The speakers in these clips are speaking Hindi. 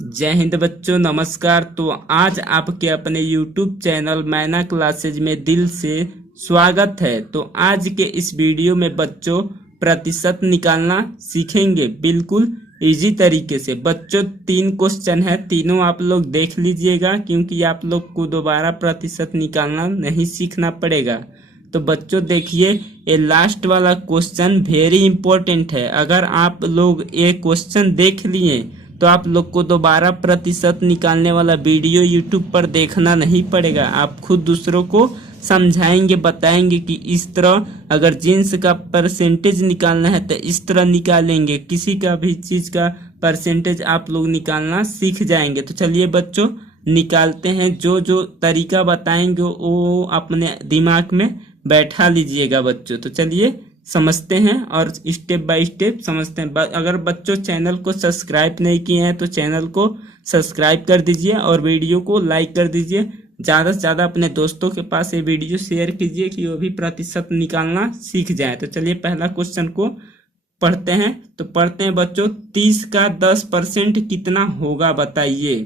जय हिंद बच्चों, नमस्कार। तो आज आपके अपने YouTube चैनल मैना क्लासेज में दिल से स्वागत है। तो आज के इस वीडियो में बच्चों प्रतिशत निकालना सीखेंगे बिल्कुल इजी तरीके से। बच्चों 3 क्वेश्चन है, तीनों आप लोग देख लीजिएगा क्योंकि आप लोग को दोबारा प्रतिशत निकालना नहीं सीखना पड़ेगा। तो बच्चों देखिए, ये लास्ट वाला क्वेश्चन वेरी इंपॉर्टेंट है। अगर आप लोग ये क्वेश्चन देख लिए तो आप लोग को दोबारा प्रतिशत निकालने वाला वीडियो YouTube पर देखना नहीं पड़ेगा। आप खुद दूसरों को समझाएंगे, बताएंगे कि इस तरह अगर जींस का परसेंटेज निकालना है तो इस तरह निकालेंगे। किसी का भी चीज का परसेंटेज आप लोग निकालना सीख जाएंगे। तो चलिए बच्चों निकालते हैं। जो जो तरीका बताएंगे वो अपने दिमाग में बैठा लीजिएगा बच्चों। तो चलिए समझते हैं और स्टेप बाय स्टेप समझते हैं। अगर बच्चों चैनल को सब्सक्राइब नहीं किए हैं तो चैनल को सब्सक्राइब कर दीजिए और वीडियो को लाइक कर दीजिए। ज़्यादा से ज़्यादा अपने दोस्तों के पास ये वीडियो शेयर कीजिए कि वो भी प्रतिशत निकालना सीख जाए। तो चलिए पहला क्वेश्चन को पढ़ते हैं। तो पढ़ते हैं बच्चों, 30 का 10% कितना होगा बताइए।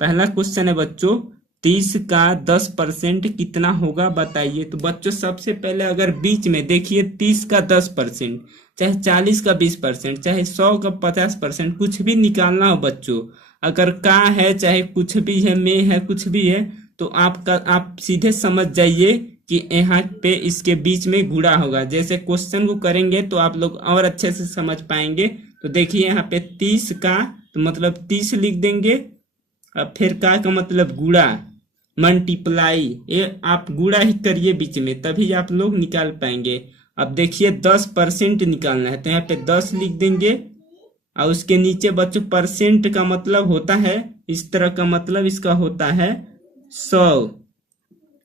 पहला क्वेश्चन है बच्चों, 30 का 10% कितना होगा बताइए। तो बच्चों सबसे पहले अगर बीच में देखिए 30 का 10%, चाहे 40 का 20%, चाहे 100 का 50%, कुछ भी निकालना हो बच्चों, अगर का है चाहे कुछ भी है, में है, कुछ भी है, तो आप सीधे समझ जाइए कि यहाँ पे इसके बीच में गुणा होगा। जैसे क्वेश्चन को करेंगे तो आप लोग और अच्छे से समझ पाएंगे। तो देखिए यहाँ पे 30 का तो मतलब 30 लिख देंगे, अब फिर का मतलब गुणा, मल्टीप्लाई, ये आप गुणा ही करिए बीच में, तभी आप लोग निकाल पाएंगे। अब देखिए 10% निकालना है तो यहाँ पे 10 लिख देंगे और उसके नीचे बच्चों परसेंट का मतलब होता है, इस तरह का मतलब इसका होता है 100।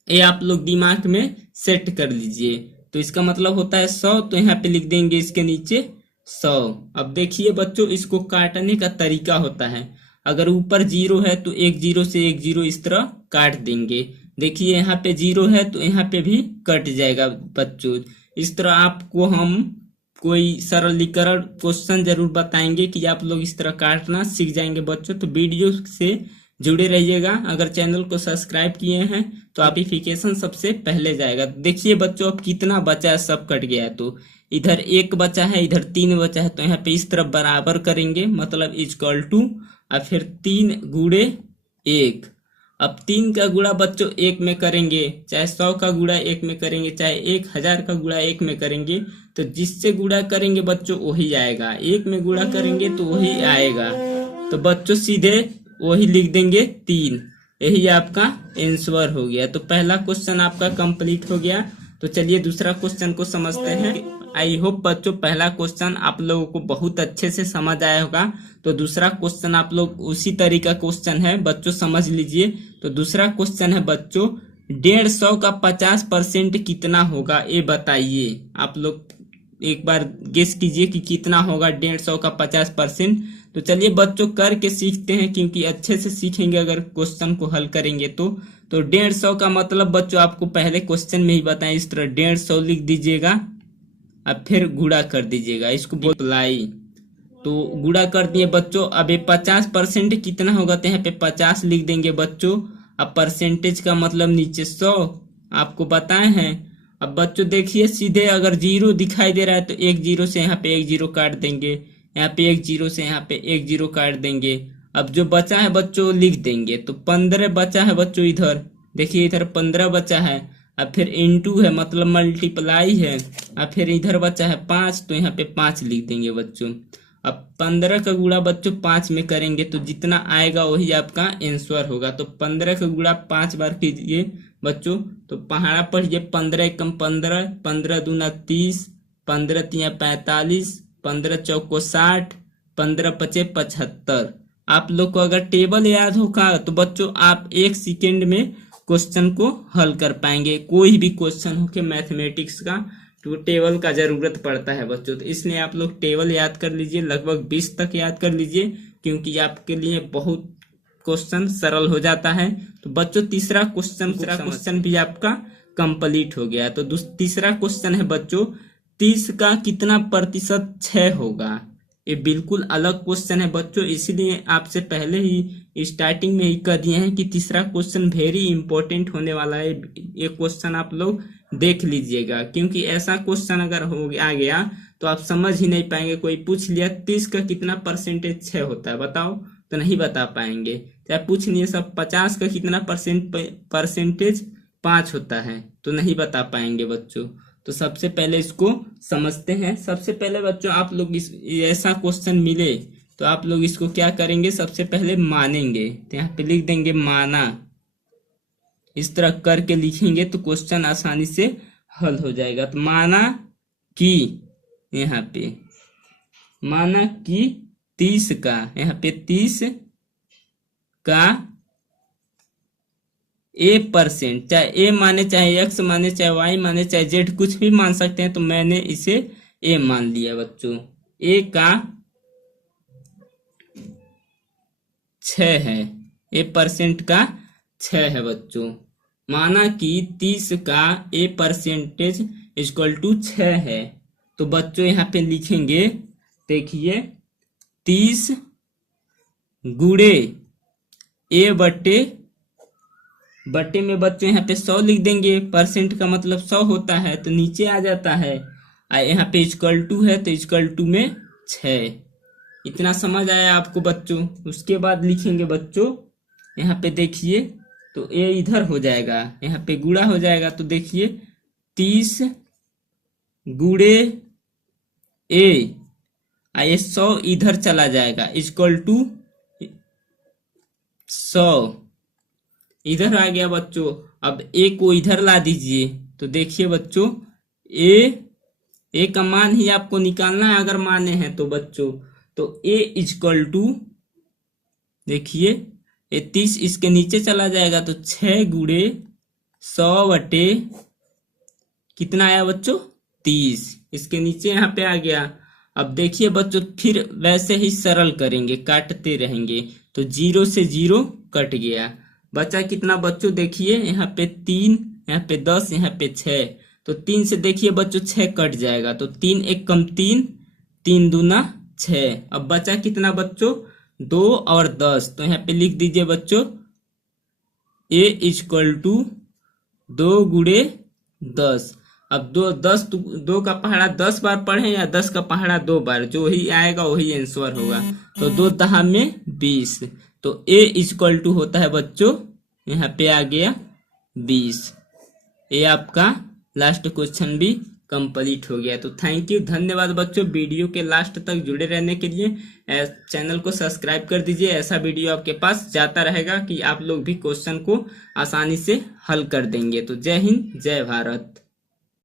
ये आप लोग दिमाग में सेट कर लीजिए। तो इसका मतलब होता है 100, तो यहाँ पे लिख देंगे इसके नीचे 100। अब देखिए बच्चों इसको काटने का तरीका होता है। अगर ऊपर 0 है तो एक 0 से एक 0 इस तरह काट देंगे। देखिए यहाँ पे 0 है तो यहाँ पे भी कट जाएगा बच्चों। इस तरह आपको हम कोई सरलीकरण क्वेश्चन जरूर बताएंगे कि आप लोग इस तरह काटना सीख जाएंगे बच्चों। तो वीडियो से जुड़े रहिएगा। अगर चैनल को सब्सक्राइब किए हैं तो नोटिफिकेशन सबसे पहले जाएगा। देखिए बच्चों अब कितना बचा है, सब कट गया है। तो इधर 1 बचा है, इधर 3 बचा है, तो यहाँ पे इस तरफ बराबर करेंगे, मतलब इक्वल टू, और फिर 3 गुणे 1। अब 3 का गुणा बच्चों 1 में करेंगे, चाहे 100 का गुणा 1 में करेंगे, चाहे 1000 का गुणा 1 में करेंगे, तो जिससे गुणा करेंगे बच्चों वही आएगा। 1 में गुणा करेंगे तो वही आएगा। तो बच्चों सीधे वही लिख देंगे 3। यही आपका आंसर हो गया। तो पहला क्वेश्चन आपका कंप्लीट हो गया। तो चलिए दूसरा क्वेश्चन को समझते हैं। आई होप बच्चों पहला क्वेश्चन आप लोगों को बहुत अच्छे से समझ आया होगा। तो दूसरा क्वेश्चन आप लोग उसी तरीका क्वेश्चन है बच्चों, समझ लीजिए। तो दूसरा क्वेश्चन है बच्चों, 150 का 50% कितना होगा ये बताइए। आप लोग एक बार गेस कीजिए कि कितना होगा 150 का 50%। तो चलिए बच्चों करके सीखते हैं, क्योंकि अच्छे से सीखेंगे अगर क्वेश्चन को हल करेंगे तो 150 का मतलब बच्चों आपको पहले क्वेश्चन में ही बताएं, इस तरह 150 लिख दीजिएगा, अब फिर गुणा कर दीजिएगा, इसको मल्टीप्लाई। तो गुणा कर दिए बच्चों। अब ये 50% कितना होगा, तो यहाँ पे 50 लिख देंगे बच्चों। अब परसेंटेज का मतलब नीचे 100 आपको बताए हैं। अब बच्चों देखिए सीधे अगर 0 दिखाई दे रहा है तो एक 0 से यहाँ पे एक 0 काट देंगे, यहाँ पे एक 0 से यहाँ पे एक 0 काट देंगे। अब जो बचा है बच्चों लिख देंगे। तो 15 बचा है बच्चों, इधर देखिए इधर 15 बचा है, अब फिर इनटू है मतलब मल्टीप्लाई है, अब फिर इधर बचा है 5, तो यहाँ पे 5 लिख देंगे बच्चों। अब 15 का गुणा बच्चों 5 में करेंगे तो जितना आएगा वही आपका आंसर होगा। तो 15 का गुणा 5 बार कीजिए बच्चों। तो पहाड़ा पढ़िए, 15 एकम 15, 15 दूना 30, 15 तिया 45, 15 चौको 60, 15 पचे 75। आप लोग को अगर टेबल याद होगा तो बच्चों आप 1 सेकेंड में क्वेश्चन को हल कर पाएंगे। कोई भी क्वेश्चन हो के मैथमेटिक्स का तो टेबल का जरूरत पड़ता है बच्चों। तो इसलिए आप लोग टेबल याद कर लीजिए, लगभग 20 तक याद कर लीजिए, क्योंकि आपके लिए बहुत क्वेश्चन सरल हो जाता है। तो बच्चों तीसरा क्वेश्चन भी आपका कंप्लीट हो गया। तो तीसरा क्वेश्चन है बच्चों, 30 का कितना प्रतिशत 6 होगा। ये बिल्कुल अलग क्वेश्चन है बच्चों, इसीलिए आपसे पहले ही स्टार्टिंग में ही कर दिए हैं कि तीसरा क्वेश्चन वेरी इंपॉर्टेंट होने वाला है। ये क्वेश्चन आप लोग देख लीजिएगा, क्योंकि ऐसा क्वेश्चन अगर आ गया तो आप समझ ही नहीं पाएंगे। कोई पूछ लिया 30 का कितना परसेंटेज 6 होता है बताओ, तो नहीं बता पाएंगे। चाहे पूछ लिए सब 50 का कितना परसेंटेज 5 होता है, तो नहीं बता पाएंगे बच्चों। तो सबसे पहले इसको समझते हैं। सबसे पहले बच्चों आप लोग ऐसा क्वेश्चन मिले तो आप लोग इसको क्या करेंगे, सबसे पहले मानेंगे। तो यहाँ पे लिख देंगे माना, इस तरह करके लिखेंगे तो क्वेश्चन आसानी से हल हो जाएगा। तो माना कि, यहाँ पे माना कि 30 का, यहाँ पे 30 का A%, चाहे A माने, चाहे X माने, चाहे Y माने, चाहे Z, कुछ भी मान सकते हैं। तो मैंने इसे A मान लिया बच्चों। A का 6 है, A% का 6 है बच्चों। माना कि 30 का A% = 6 है। तो बच्चों यहाँ पे लिखेंगे, देखिए 30 गुणे A बट्टे में बच्चों यहाँ पे 100 लिख देंगे। परसेंट का मतलब 100 होता है, तो नीचे आ जाता है। यहाँ पे = है, तो = में 6। इतना समझ आया आपको बच्चों। उसके बाद लिखेंगे बच्चों, यहाँ पे देखिए, तो A इधर हो जाएगा, यहाँ पे गुणा हो जाएगा। तो देखिए 30 गुणे A, ये 100 इधर चला जाएगा, = 100 इधर आ गया बच्चों। अब A को इधर ला दीजिए, तो देखिए बच्चों A का मान ही आपको निकालना है अगर माने हैं तो बच्चों। तो A = देखिए 30 इसके नीचे चला जाएगा, तो 6 गुणे 100 बटे कितना आया बच्चों, 30। इसके नीचे यहाँ पे आ गया। अब देखिए बच्चों, फिर वैसे ही सरल करेंगे, काटते रहेंगे। तो 0 से 0 कट गया, बचा कितना बच्चों, देखिए यहाँ पे 3, यहाँ पे 10, यहाँ पे 6। तो 3 से देखिए बच्चों 6 कट जाएगा, तो 3 1 कम 3, 3 दूना 6। अब बचा कितना बच्चों, 2 और 10। तो यहाँ पे लिख दीजिए बच्चों A = 2 गुणे 10। अब 2 का पहाड़ा 10 बार पढ़े या 10 का पहाड़ा 2 बार, जो ही आएगा वही आंसर होगा। तो 2 दहा में 20। तो A = होता है बच्चों, यहाँ पे आ गया 20। ये आपका लास्ट क्वेश्चन भी कंप्लीट हो गया। तो थैंक यू, धन्यवाद बच्चों वीडियो के लास्ट तक जुड़े रहने के लिए। चैनल को सब्सक्राइब कर दीजिए, ऐसा वीडियो आपके पास जाता रहेगा कि आप लोग भी क्वेश्चन को आसानी से हल कर देंगे। तो जय हिंद, जय भारत।